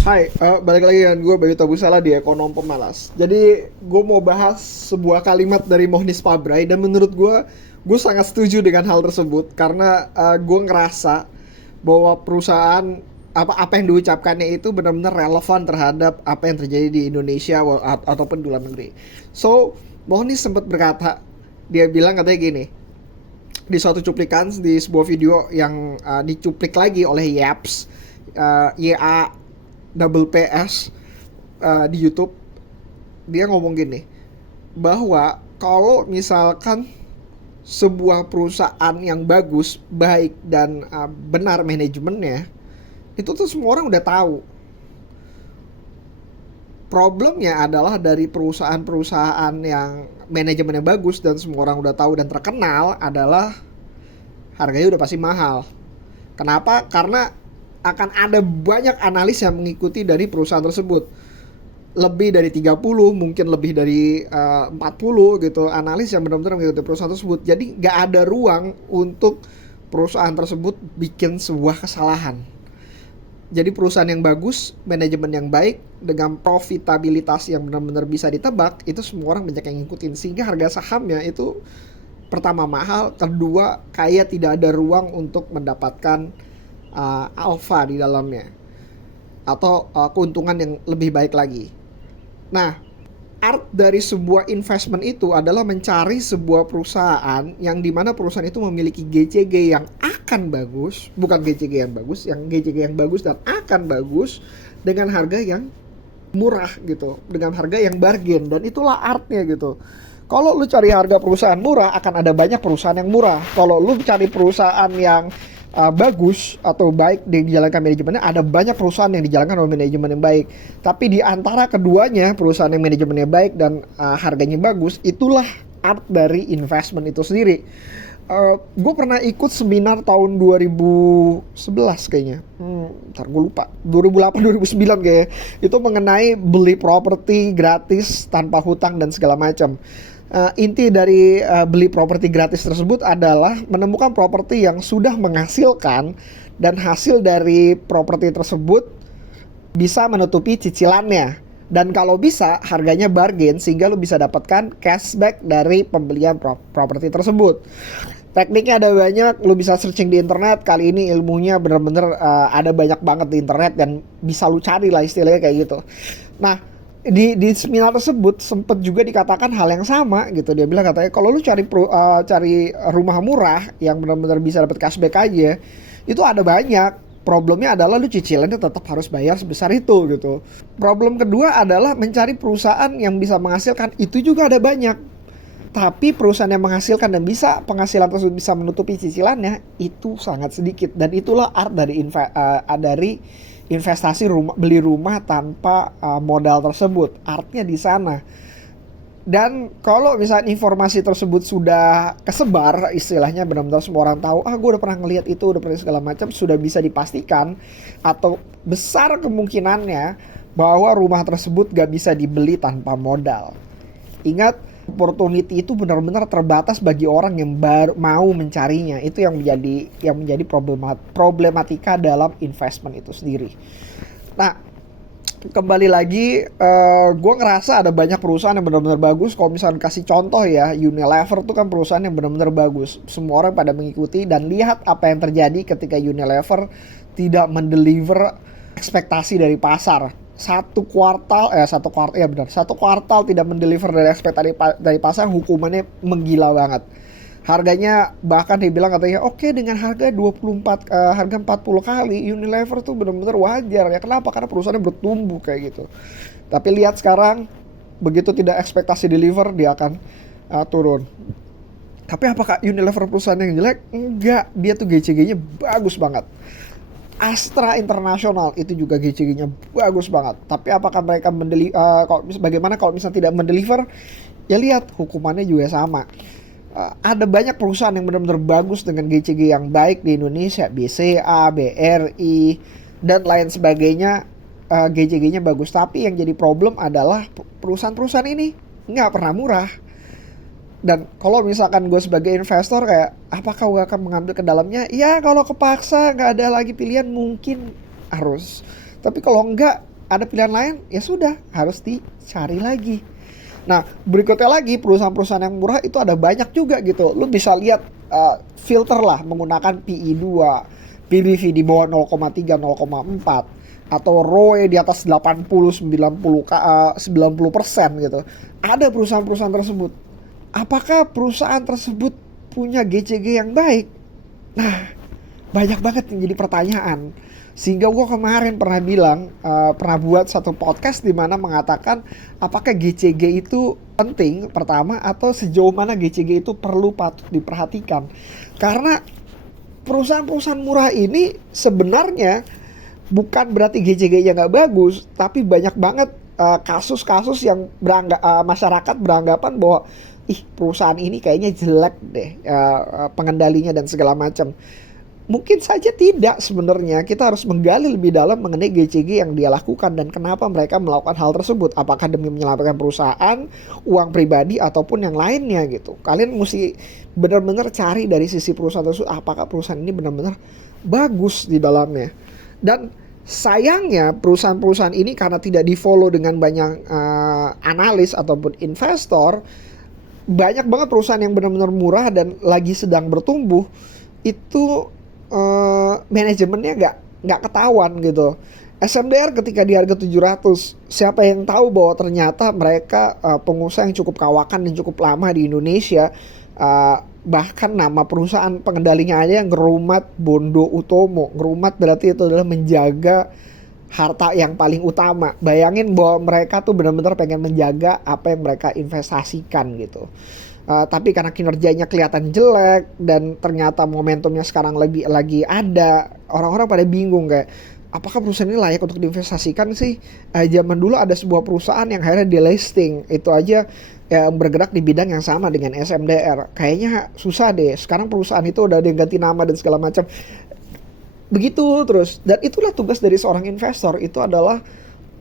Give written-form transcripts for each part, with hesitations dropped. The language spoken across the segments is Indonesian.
Hai, balik lagi dengan gue Bayu Tabusala di Ekonom Pemalas. Jadi gue mau bahas sebuah kalimat dari Mohnis Pabrai dan menurut gue sangat setuju dengan hal tersebut karena gue ngerasa bahwa perusahaan apa yang diucapkannya itu benar-benar relevan terhadap apa yang terjadi di Indonesia ataupun di luar negeri. So, Mohnis sempat berkata, dia bilang katanya gini, di suatu cuplikan di sebuah video yang dicuplik lagi oleh Yaps, YA double PS, di YouTube. Dia ngomong gini, bahwa kalau misalkan sebuah perusahaan yang bagus, baik dan benar manajemennya, itu tuh semua orang udah tahu. Problemnya adalah dari perusahaan-perusahaan yang manajemennya bagus dan semua orang udah tahu dan terkenal adalah harganya udah pasti mahal. Kenapa? Karena akan ada banyak analis yang mengikuti dari perusahaan tersebut. Lebih dari 30, mungkin lebih dari 40 gitu, analis yang benar-benar mengikuti perusahaan tersebut. Jadi nggak ada ruang untuk perusahaan tersebut bikin sebuah kesalahan. Jadi perusahaan yang bagus, manajemen yang baik, dengan profitabilitas yang benar-benar bisa ditebak, itu semua orang banyak yang ngikutin. Sehingga harga sahamnya itu pertama mahal, kedua kayak tidak ada ruang untuk mendapatkan alpha di dalamnya atau keuntungan yang lebih baik lagi. Nah, art dari sebuah investment itu adalah mencari sebuah perusahaan yang dimana perusahaan itu memiliki GCG yang akan bagus, bukan GCG yang bagus, yang GCG yang bagus dan akan bagus dengan harga yang murah gitu, dengan harga yang bargain, dan itulah artnya gitu. Kalau lu cari harga perusahaan murah, akan ada banyak perusahaan yang murah. Kalau lu cari perusahaan yang bagus atau baik dijalankan manajemennya, ada banyak perusahaan yang dijalankan oleh manajemen yang baik. Tapi di antara keduanya, perusahaan yang manajemennya baik dan harganya bagus, itulah art dari investment itu sendiri. Gue pernah ikut seminar tahun 2011 kayaknya. Ntar gue lupa. 2008-2009 kayaknya. Itu mengenai beli properti gratis tanpa hutang dan segala macam. Inti dari beli properti gratis tersebut adalah menemukan properti yang sudah menghasilkan dan hasil dari properti tersebut bisa menutupi cicilannya, dan kalau bisa harganya bargain sehingga lu bisa dapatkan cashback dari pembelian properti tersebut. Tekniknya ada banyak, lu bisa searching di internet. Kali ini ilmunya bener-bener ada banyak banget di internet dan bisa lu cari lah istilahnya kayak gitu. Nah, di seminar tersebut sempat juga dikatakan hal yang sama gitu. Dia bilang katanya kalau lu cari rumah murah yang benar-benar bisa dapat cashback aja, itu ada banyak. Problemnya adalah lu cicilannya tetap harus bayar sebesar itu gitu. Problem kedua adalah mencari perusahaan yang bisa menghasilkan, itu juga ada banyak. Tapi perusahaan yang menghasilkan dan bisa penghasilan tersebut bisa menutupi cicilannya itu sangat sedikit, dan itulah art dari investasi rumah, beli rumah tanpa modal tersebut. Artnya di sana. Dan kalau misalnya informasi tersebut sudah kesebar, istilahnya benar-benar semua orang tahu, gue udah pernah ngelihat itu, udah pernah segala macam, sudah bisa dipastikan atau besar kemungkinannya bahwa rumah tersebut gak bisa dibeli tanpa modal. Ingat, opportunity itu benar-benar terbatas bagi orang yang baru mau mencarinya. Itu yang menjadi problematika dalam investment itu sendiri. Nah, kembali lagi, gue ngerasa ada banyak perusahaan yang benar-benar bagus. Kalau misalnya kasih contoh ya, Unilever tuh kan perusahaan yang benar-benar bagus. Semua orang pada mengikuti, dan lihat apa yang terjadi ketika Unilever tidak mendeliver ekspektasi dari pasar. Satu kuartal tidak mendeliver dari ekspektasi dari pasar, hukumannya menggila banget. Harganya bahkan dibilang katanya oke, dengan harga 40 kali Unilever tuh benar-benar wajar ya. Kenapa? Karena perusahaannya bertumbuh kayak gitu. Tapi lihat sekarang, begitu tidak ekspektasi deliver, dia akan turun. Tapi apakah Unilever perusahaan yang jelek? Enggak, dia tuh GCG-nya bagus banget. Astra International itu juga GCG-nya bagus banget. Tapi apakah mereka bagaimana kalau misalnya tidak mendeliver? Ya lihat, hukumannya juga sama. Ada banyak perusahaan yang benar-benar bagus dengan GCG yang baik di Indonesia, BCA, BRI, dan lain sebagainya. GCG-nya bagus, tapi yang jadi problem adalah perusahaan-perusahaan ini nggak pernah murah. Dan kalau misalkan gue sebagai investor, kayak apakah gue akan mengambil ke dalamnya? Ya kalau kepaksa, nggak ada lagi pilihan, mungkin harus. Tapi kalau enggak, ada pilihan lain, ya sudah harus dicari lagi. Nah, berikutnya lagi perusahaan-perusahaan yang murah itu ada banyak juga gitu. Lu bisa lihat filter lah menggunakan PE2, PBV di bawah 0,3, 0,4 atau ROE di atas 80, 90% gitu. Ada perusahaan-perusahaan tersebut. Apakah perusahaan tersebut punya GCG yang baik? Nah, banyak banget yang jadi pertanyaan. Sehingga gue kemarin pernah bilang, pernah buat satu podcast di mana mengatakan apakah GCG itu penting pertama, atau sejauh mana GCG itu patut diperhatikan. Karena perusahaan-perusahaan murah ini sebenarnya bukan berarti GCG-nya nggak bagus, tapi banyak banget kasus-kasus yang masyarakat beranggapan bahwa perusahaan ini kayaknya jelek deh pengendalinya dan segala macam. Mungkin saja tidak sebenarnya. Kita harus menggali lebih dalam mengenai GCG yang dia lakukan dan kenapa mereka melakukan hal tersebut. Apakah demi menyelamatkan perusahaan, uang pribadi, ataupun yang lainnya gitu. Kalian mesti benar-benar cari dari sisi perusahaan tersebut, apakah perusahaan ini benar-benar bagus di dalamnya. Dan sayangnya perusahaan-perusahaan ini karena tidak di-follow dengan banyak analis ataupun investor, banyak banget perusahaan yang benar-benar murah dan lagi sedang bertumbuh itu manajemennya nggak ketahuan gitu. SMDR ketika di harga 700, siapa yang tahu bahwa ternyata mereka pengusaha yang cukup kawakan dan cukup lama di Indonesia, bahkan nama perusahaan pengendalinya aja yang Ngerumat Bondo Utomo. Ngerumat berarti itu adalah menjaga harta yang paling utama. Bayangin bahwa mereka tuh benar-benar pengen menjaga apa yang mereka investasikan gitu. Tapi karena kinerjanya kelihatan jelek dan ternyata momentumnya sekarang lagi ada, orang-orang pada bingung kayak apakah perusahaan ini layak untuk diinvestasikan sih? Zaman dulu ada sebuah perusahaan yang akhirnya delisting, itu aja yang bergerak di bidang yang sama dengan SMDR. Kayaknya susah deh. Sekarang perusahaan itu udah diganti nama dan segala macam. Begitu terus. Dan itulah tugas dari seorang investor, itu adalah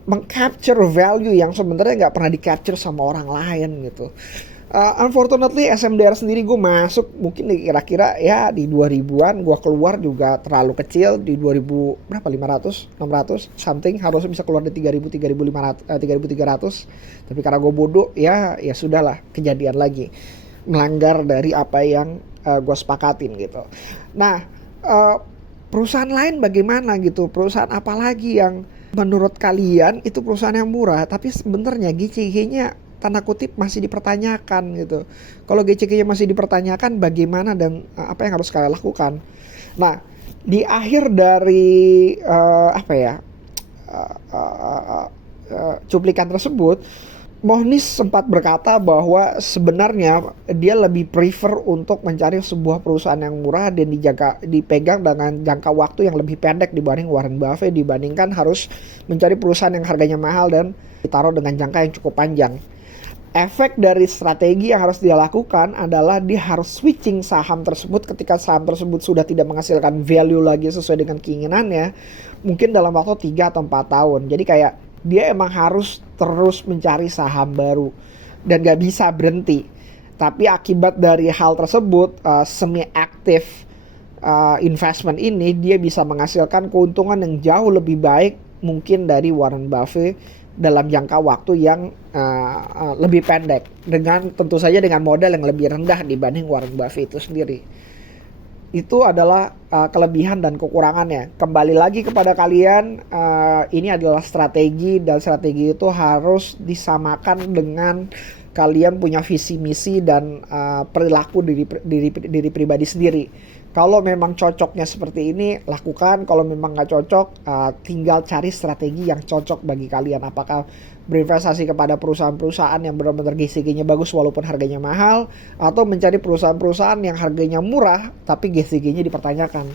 mengcapture value yang sebenarnya nggak pernah di-capture sama orang lain gitu. Unfortunately SMDR sendiri gue masuk mungkin kira-kira ya di 2000-an, gue keluar juga terlalu kecil di 2000 berapa 500 600 something, harusnya bisa keluar di 3000 3500 3300, tapi karena gue bodoh ya sudahlah, kejadian lagi melanggar dari apa yang gue sepakatin gitu. Nah, perusahaan lain bagaimana gitu, perusahaan apa lagi yang menurut kalian itu perusahaan yang murah tapi sebenarnya GCG-nya tanda kutip masih dipertanyakan gitu. Kalau GCG-nya masih dipertanyakan, bagaimana dan apa yang harus kalian lakukan? Nah, di akhir dari cuplikan tersebut, Mohnis sempat berkata bahwa sebenarnya dia lebih prefer untuk mencari sebuah perusahaan yang murah dan dipegang dengan jangka waktu yang lebih pendek dibanding Warren Buffett, dibandingkan harus mencari perusahaan yang harganya mahal dan ditaruh dengan jangka yang cukup panjang. Efek dari strategi yang harus dia lakukan adalah dia harus switching saham tersebut ketika saham tersebut sudah tidak menghasilkan value lagi sesuai dengan keinginannya, mungkin dalam waktu 3 atau 4 tahun. Jadi kayak dia emang harus terus mencari saham baru dan gak bisa berhenti. Tapi akibat dari hal tersebut, semi-aktif investment ini, dia bisa menghasilkan keuntungan yang jauh lebih baik mungkin dari Warren Buffett dalam jangka waktu yang lebih pendek, dengan tentu saja dengan modal yang lebih rendah dibanding Warren Buffett itu sendiri. Itu adalah kelebihan dan kekurangannya. Kembali lagi kepada kalian, ini adalah strategi, dan strategi itu harus disamakan dengan kalian punya visi misi dan perilaku diri pribadi sendiri. Kalau memang cocoknya seperti ini, lakukan. Kalau memang nggak cocok, tinggal cari strategi yang cocok bagi kalian. Apakah berinvestasi kepada perusahaan-perusahaan yang benar-benar GCG-nya bagus walaupun harganya mahal, atau mencari perusahaan-perusahaan yang harganya murah tapi GCG-nya dipertanyakan.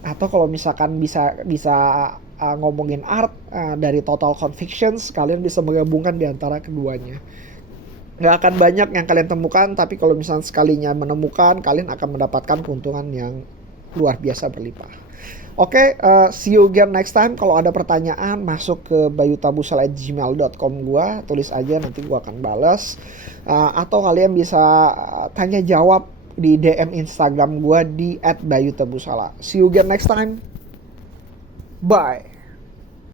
Atau kalau misalkan bisa ngomongin art dari Total Convictions, kalian bisa menggabungkan di antara keduanya. Nggak akan banyak yang kalian temukan, tapi kalau misalnya sekalinya menemukan, kalian akan mendapatkan keuntungan yang luar biasa berlimpah. Oke, see you again next time. Kalau ada pertanyaan, masuk ke bayutabusal@gmail.com gua, tulis aja, nanti gua akan balas. Atau kalian bisa tanya jawab di DM Instagram gua di @bayutabusala. See you again next time. Bye.